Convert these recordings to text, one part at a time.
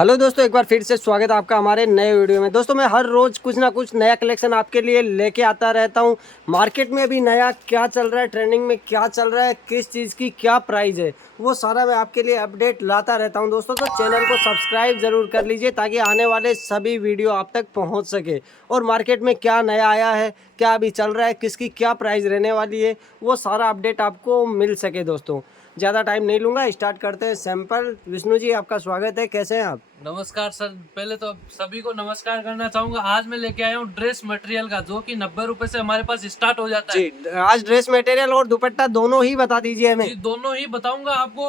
Hello दोस्तों, एक बार फिर से स्वागत है आपका हमारे नए वीडियो में। दोस्तों मैं हर रोज़ कुछ ना कुछ नया कलेक्शन आपके लिए लेके आता रहता हूं। मार्केट में अभी नया क्या चल रहा है, ट्रेंडिंग में क्या चल रहा है, किस चीज़ की क्या प्राइस है, वो सारा मैं आपके लिए अपडेट लाता रहता हूं। दोस्तों तो चैनल को सब्सक्राइब ज़रूर कर लीजिए ताकि आने वाले सभी वीडियो आप तक पहुँच सके। और मार्केट में क्या नया आया है, क्या अभी चल रहा है, किसकी क्या प्राइस रहने वाली है, वो सारा अपडेट आपको मिल सके। दोस्तों ज़्यादा टाइम नहीं लूँगा, स्टार्ट करते हैं सैंपल। विष्णु जी आपका स्वागत है, कैसे हैं आप? नमस्कार सर। पहले तो सभी को नमस्कार करना चाहूंगा। आज मैं लेके आया हूँ ड्रेस मटेरियल का, जो कि 90 रुपए से हमारे पास स्टार्ट हो जाता है। जी, आज ड्रेस मटेरियल और दुपट्टा दोनों ही बता दीजिए हमें। जी, दोनों ही बताऊंगा आपको,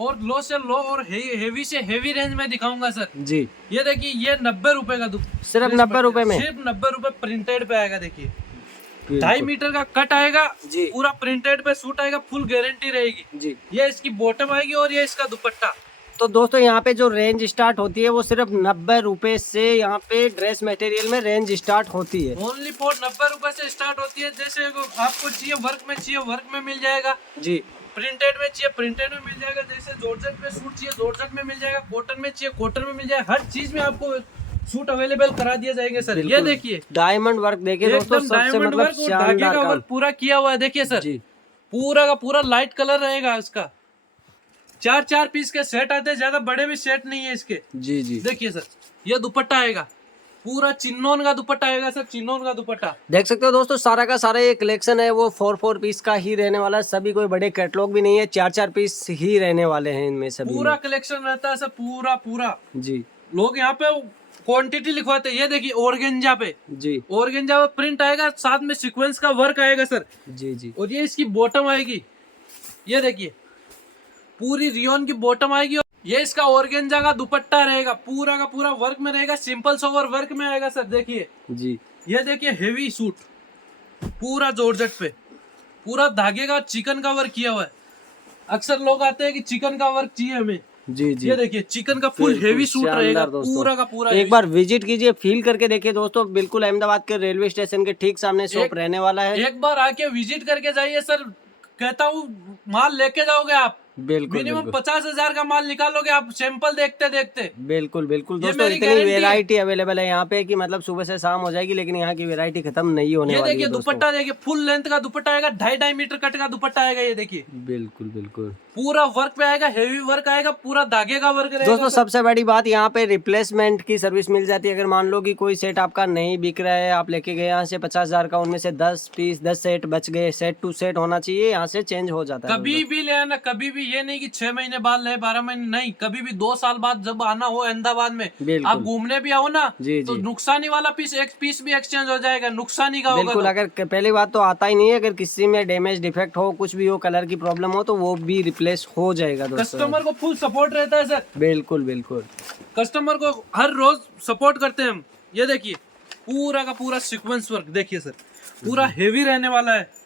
और लो से लो और हेवी से हेवी रेंज में दिखाऊंगा सर। जी, ये देखिए, ये 90 रुपए का सिर्फ ड्रेस 90 रुपए में? सिर्फ 90 रुपए प्रिंटेड पे आएगा। देखिए, बिल्कुल। 2.5 मीटर का कट आएगा, जी। पूरा प्रिंटेड पे सूट आएगा, फुल गारंटी रहेगी। जी, ये इसकी बॉटम आएगी और ये इसका दुपट्टा। तो दोस्तों यहाँ पे जो रेंज स्टार्ट होती है वो सिर्फ 90 रुपए से यहाँ पे ड्रेस मटेरियल में रेंज स्टार्ट होती है। ओनली फॉर 90 रुपए से स्टार्ट होती है। जैसे आपको चाहिए वर्क में, चाहिए वर्क में मिल जाएगा। जी, प्रिंटेड में चाहिए प्रिंटेड में मिल जाएगा। जैसे जॉर्जेट में सूट चाहिए जॉर्जेट में मिल जाएगा। कॉटन में चाहिए कॉटन में मिल जाएगा। हर चीज में आपको सूट अवेलेबल करा दिया जाएंगे सर। ये देखिए, डायमंड वर्क देखिए दोस्तों, एकदम सबसे डायमंड मतलब वर्क और धागे शानदार का काम। वर्क पूरा किया हुआ है। देखिए सर, जी, पूरा का पूरा लाइट कलर रहेगा इसका। 4 पीस के सेट आते हैं, ज्यादा बड़े भी सेट नहीं है इसके। जी, जी, देखिए सर, ये दुपट्टा आएगा, पूरा चिन्नोन का दुपट्टा आएगा सर, चिन्नोन का दुपट्टा। देख सकते हो दोस्तों, सारा का सारा ये कलेक्शन है वो 4 पीस का ही रहने वाला है। सभी कोई बड़े कैटलॉग भी नहीं है, 4 पीस ही रहने वाले हैं इनमें सभी पूरा में। कलेक्शन रहता है सर, पूरा पूरा। जी, लोग यहाँ पे क्वांटिटी लिखवाते हैं। ये देखिए, ऑर्गेंजा पे, जी, ऑर्गेंजा पे प्रिंट आएगा, साथ में सीक्वेंस का वर्क आएगा सर। जी, जी, और ये इसकी बॉटम आएगी। ये देखिए, पूरी रियोन की बॉटम आएगी। और ये इसका ऑर्गेंजा का दुपट्टा रहेगा, पूरा का पूरा वर्क में रहेगा, सिंपल सोवर वर्क में आएगा सर। देखिए, जी, ये देखिए, हेवी सूट पूरा जॉर्जेट पे, पूरा धागे का चिकन का वर्क किया हुआ है। अक्सर लोग आते हैं कि चिकन का वर्क चाहिए हमें। जी, जी, ये देखिए, चिकन का फुल हेवी सूट रहेगा, पूरा का पूरा। एक बार विजिट कीजिए, फील करके देखिए दोस्तों। बिल्कुल अहमदाबाद के रेलवे स्टेशन के ठीक सामने शॉप रहने वाला है। एक बार आके विजिट करके जाइए सर। कहता हूँ, माल लेके जाओगे आप, बिल्कुल मिनिमम 50,000 का माल निकालोगे आप, सैंपल देखते देखते। बिल्कुल बिल्कुल ये दोस्तों, मेरी इतनी गारंटी है। वेराइटी अवेलेबल है यहाँ पे कि मतलब सुबह से शाम हो जाएगी, लेकिन यहाँ की वेराइटी खत्म नहीं होने ये वाली देखिए है दोस्तों। दुपट्टा, देखिए फुल लेंथ का दुपट्टा आएगा, 2.5 मीटर कट का दुपट्टा आएगा। ये देखिए, बिल्कुल बिल्कुल पूरा वर्क पे आएगा, हेवी वर्क आएगा, पूरा धागे का वर्क रहेगा दोस्तों। सर। सबसे बड़ी बात, यहाँ पे रिप्लेसमेंट की सर्विस मिल जाती है। अगर मान लो कि कोई सेट आपका नहीं बिक रहा है, आप लेके गए यहाँ से 50,000 का, उनमें से 10 पीस 10 सेट बच गए, सेट टू सेट होना चाहिए, यहाँ से चेंज हो जाता है कभी भी ले आना, कभी भी। ये नहीं कि 6 महीने बाद ले, 12 महीने नहीं, कभी भी 2 साल बाद जब आना हो अहमदाबाद में, बिल्कुल। आप घूमने भी आओ ना, जी, तो जी, नुकसानी वाला पीस, एक पीस भी एक्सचेंज हो जाएगा, नुकसानी का होगा बिल्कुल। तो। अगर पहली बात तो आता ही नहीं है, अगर किसी में डैमेज डिफेक्ट हो, कुछ भी हो, कलर की प्रॉब्लम हो, तो वो भी रिप्लेस हो जाएगा दोस्तों। कस्टमर को फुल सपोर्ट रहता है सर। बिल्कुल बिल्कुल कस्टमर को हर रोज सपोर्ट करते हैं हम। ये देखिए, पूरा का पूरा सीक्वेंस वर्क देखिए सर, पूरा हेवी रहने वाला है।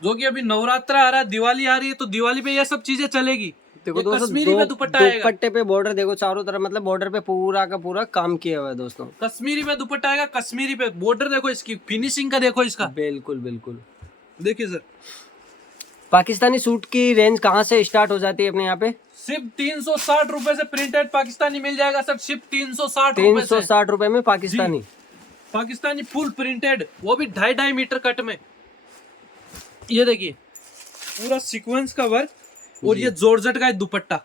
जो कि अभी नवरात्रा आ रहा है, दिवाली आ रही है, तो दिवाली पे ये सब चीजें चलेगी। देखो ये दोस्तों, कश्मीरी पे दुपट्टा आएगा, दुपट्टे पे बॉर्डर देखो चारों तरफ, मतलब बॉर्डर पे पूरा का पूरा काम किया हुआ है दोस्तों। कश्मीरी पे दुपट्टा आएगा, कश्मीरी पे बॉर्डर देखो, इसकी फिनिशिंग का देखो इसका। बिल्कुल बिल्कुल। देखिए सर, पाकिस्तानी सूट की रेंज कहाँ से स्टार्ट हो जाती है अपने यहाँ पे? सिर्फ 360 रुपए से प्रिंटेड पाकिस्तानी मिल जाएगा सर। सिर्फ 360 रुपए से 360 रुपए में पाकिस्तानी। पाकिस्तानी फुल प्रिंटेड, वो भी 2.5 मीटर कट में। ये देखिए, पूरा सीक्वेंस का वर्क, और ये जॉर्जेट का दुपट्टा।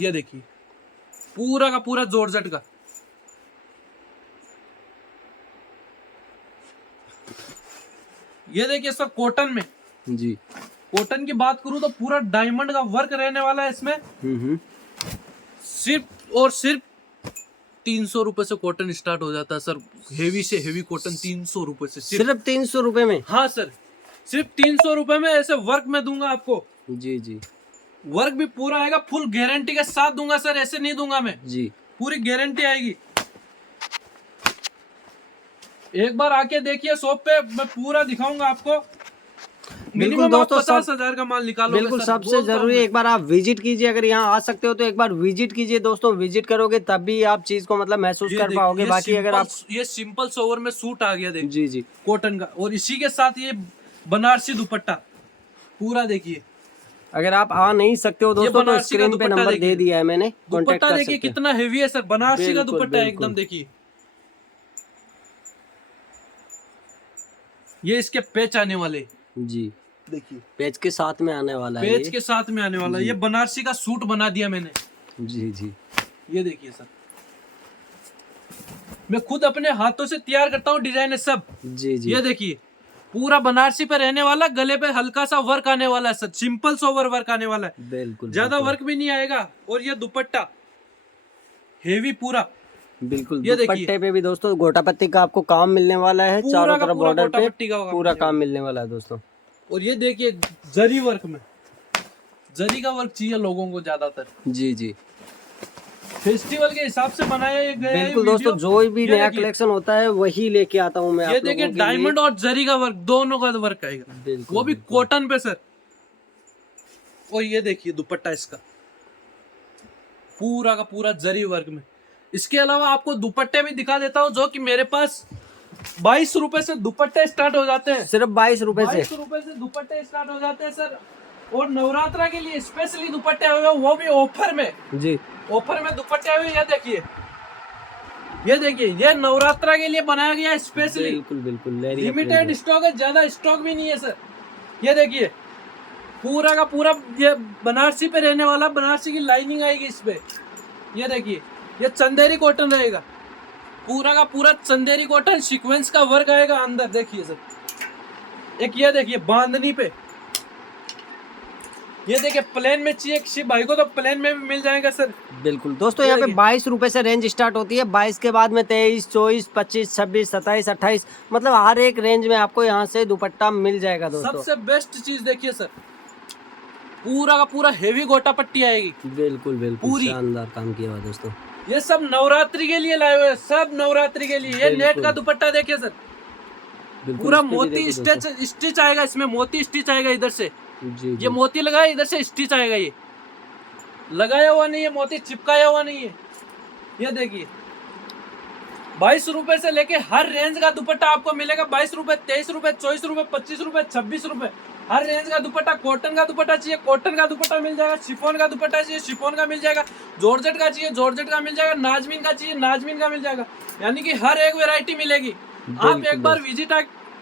ये देखिए, पूरा का पूरा जॉर्जेट का। ये देखिए सर, कॉटन में, जी, कॉटन की बात करूं तो पूरा डायमंड का वर्क रहने वाला है इसमें। सिर्फ और सिर्फ 300 रुपए से कॉटन स्टार्ट हो जाता है सर। हेवी से हेवी कॉटन 300 रुपए से, सिर्फ 300 रुपए में? हाँ सर, सिर्फ 300 रुपए में। ऐसे वर्क में दूंगा आपको, जी, जी, वर्क भी पूरा आएगा, फुल गारंटी के साथ दूंगा सर। ऐसे नहीं दूंगा मैं, जी, पूरी गारंटी आएगी। एक बार आके देखिए शॉप पे, मैं पूरा दिखाऊंगा आपको। बिल्कुल मिनिमम आप दोस्तों, 50,000 का माल निकालोगे बिल्कुल सर, सबसे बोलता हूं जरूरी मैं। एक बार आप विजिट कीजिए। अगर यहाँ आ सकते हो तो एक बार विजिट कीजिए दोस्तों। विजिट करोगे तभी आप चीज को मतलब महसूस कर पाओगे। बाकी अगर आप, ये सिंपल सोवर में सूट आ गया, देखिए जी, जी, कॉटन का, और इसी के साथ ये बनारसी दुपट्टा पूरा देखिए। अगर आप आ नहीं सकते हो दोस्तों तो बनारसी का स्क्रीन पे दुपट्टा नंबर दे देखिए। दिया है मैंने, कांटेक्ट दुपट्टा कर देखिए सकते हैं। कितना हेवी है सर, बनारसी का बिल्कुल, दुपट्टा है बिल्कुल। एकदम। देखिए ये इसके पेच आने वाले, जी देखिए पेज के साथ में आने वाला है पेच ये। के साथ में आने वाला है। ये बनारसी का सूट बना दिया मैंने। जी जी ये देखिए सर, मैं खुद अपने हाथों से तैयार करता हूँ डिजाइन है सब। जी जी ये देखिए पूरा बनारसी पे रहने वाला, गले पे हल्का सा वर्क आने वाला है सर, सिंपल सोवर वर्क आने वाला है, बिल्कुल ज्यादा बिल्कुल। वर्क भी नहीं आएगा। और ये दुपट्टा हेवी पूरा, बिल्कुल ये देखिए दुपट्टे पे भी दोस्तों गोटा पत्ती का आपको काम मिलने वाला है, पूरा चारों का तरफ पूरा बॉर्डर गोटा पे पट्टी का पूरा काम मिलने वाला है दोस्तों। और ये देखिए जरी वर्क में, जरी का वर्क चाहिए लोगों को ज्यादातर, जी जी फेस्टिवल के हिसाब से बनाया ये गया है बिल्कुल दोस्तों, वीडियो। जो भी ये नया देखिए, कलेक्शन होता है वही लेके आता हूँ मैं ये आप लोगों देखिए के लिए। डायमंड और जरी का वर्क, दोनों का वर्क आएगा, बिल्कुल वो भी बिल्कुल। कॉटन पे सर। और ये देखिए दुपट्टा इसका पूरा का पूरा जरी वर्क में। इसके अलावा आपको दुपट्टे भी दिखा देता हूँ, जो कि मेरे पास 22 रुपए से दुपट्टे स्टार्ट हो जाते हैं। सिर्फ 22 रुपए से 22 रुपए से दुपट्टे स्टार्ट हो जाते हैं सर। और नवरात्रा के लिए स्पेशली दुपट्टे आए हुए हैं, वो भी ऑफर में। जी ऑफर में दुपट्टे आए हुए हैं। ये देखिए ये नवरात्रा के लिए बनाया गया है स्पेशली। बिल्कुल बिल्कुल लिमिटेड स्टॉक है, ज्यादा स्टॉक भी नहीं है सर। ये देखिए पूरा का पूरा ये बनारसी पे रहने वाला, बनारसी की लाइनिंग आएगी इस पे। ये देखिए ये चंदेरी कॉटन रहेगा, पूरा का पूरा चंदेरी कॉटन, सीक्वेंस का वर्क आएगा अंदर। देखिए सर एक ये देखिए बांधनी पे, ये देखिए प्लेन में चाहिए किसी भाई को तो प्लेन में भी मिल जाएगा सर। बिल्कुल दोस्तों, यहाँ पे 22 रुपए से रेंज स्टार्ट होती है। 22 के बाद में 23, 24, 25, 26, 27, 28, मतलब हर एक रेंज में आपको यहाँ से दुपट्टा मिल जाएगा दोस्तों। सबसे बेस्ट चीज देखिए सर, पूरा का पूरा हेवी गोटा पट्टी आएगी। बिल्कुल बिल्कुल पूरी। शानदार काम किया हुआ दोस्तों। ये सब नवरात्रि के लिए लाए हुए हैं, सब नवरात्रि के लिए। ये नेट बिल्कुल। का दुपट्टा देखिए सर, बिल्कुल पूरा इस पे भी मोती देखो दोस्तों। स्टिच आएगा इसमें, मोती स्टिच आएगा इधर से। जी ये जी मोती लगाया, इधर से स्टिच आएगा। ये लगाया हुआ नहीं है, मोती चिपकाया हुआ नहीं है। ये देखिए 22 रुपए से लेके हर रेंज का दुपट्टा आपको मिलेगा। 22 रुपए, 23 रुपए, 24 रुपए, 25 रुपए, 26 रुपए, हर रेंज का दुपट्टा। कॉटन का दुपट्टा चाहिए, कॉटन का दुपट्टा मिल जाएगा। शिफॉन का दुपट्टा चाहिए, शिफॉन का मिल जाएगा। जॉर्जेट का चाहिए, जॉर्जेट का मिल जाएगा। नाजमीन का चाहिए, नाजमीन का मिल जाएगा। यानी कि हर एक वेरायटी मिलेगी। आप एक बार विजिट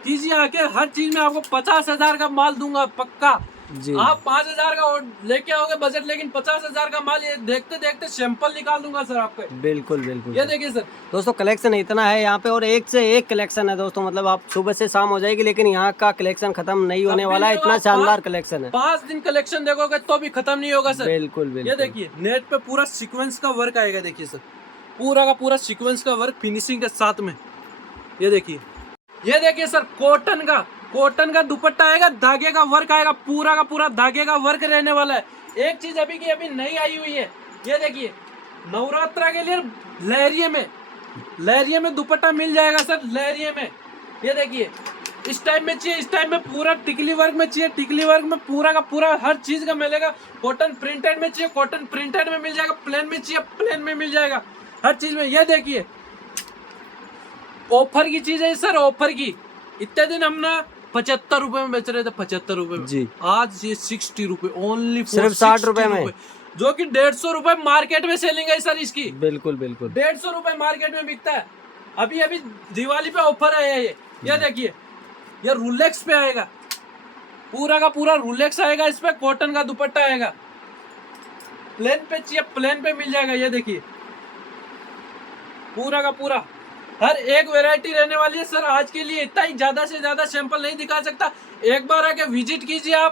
कीजिए आके, हर चीज में आपको 50,000 का माल दूंगा पक्का। जी आप 5,000 का लेके आओगे बजट, लेकिन 50,000 का माल ये देखते देखते सैंपल निकाल दूंगा सर आपके। बिल्कुल बिल्कुल ये देखिए सर, दोस्तों, कलेक्शन इतना है यहाँ पे और एक से एक कलेक्शन है दोस्तों। मतलब आप सुबह से शाम हो जाएगी लेकिन यहाँ का कलेक्शन खत्म नहीं होने वाला है, इतना शानदार कलेक्शन है। 5 दिन कलेक्शन देखोगे तो भी खत्म नहीं होगा सर। बिल्कुल ये बिल्कुल देखिए नेट पे पूरा सीक्वेंस का वर्क आएगा। देखिए सर पूरा का पूरा सीक्वेंस का वर्क फिनिशिंग के साथ में। ये देखिए सर कॉटन का दुपट्टा आएगा, धागे का वर्क आएगा, पूरा का पूरा धागे का वर्क रहने वाला है। एक चीज अभी की अभी नई आई हुई है, ये देखिए नवरात्रा के लिए लहरिये में दुपट्टा मिल जाएगा सर, लहरिये में। ये देखिए इस टाइप में चाहिए, इस टाइप में पूरा टिकली वर्क में चाहिए, टिकली वर्क में पूरा का पूरा हर चीज का मिलेगा। कॉटन प्रिंटेड में चाहिए, कॉटन प्रिंटेड में मिल जाएगा। प्लेन में चाहिए, प्लेन में मिल जाएगा, हर चीज में। ये देखिए ऑफर की चीज है सर, ऑफर की। इतने दिन हम ना 75 रुपए में बेच रहे थे, 75 रुपए में जी। आज ये 60 रुपए, ओनली सिर्फ 60 रुपए में, जो कि 150 रुपए मार्केट में सेलिंग है सर इसकी। बिल्कुल बिल्कुल 150 रुपए मार्केट में बिकता है। अभी दिवाली पे ऑफर है ये देखिए ये रूलेक्स पे आएगा, पूरा का पूरा रूलेक्स आएगा। इस पे कॉटन का दुपट्टा आएगा, प्लेन पे चाहिए प्लेन पे मिल जाएगा। ये देखिए पूरा का पूरा हर एक वैरायटी रहने वाली है सर। आज के लिए इतना ही, ज्यादा से ज्यादा सैंपल नहीं दिखा सकता। एक बार आके विजिट कीजिए आप।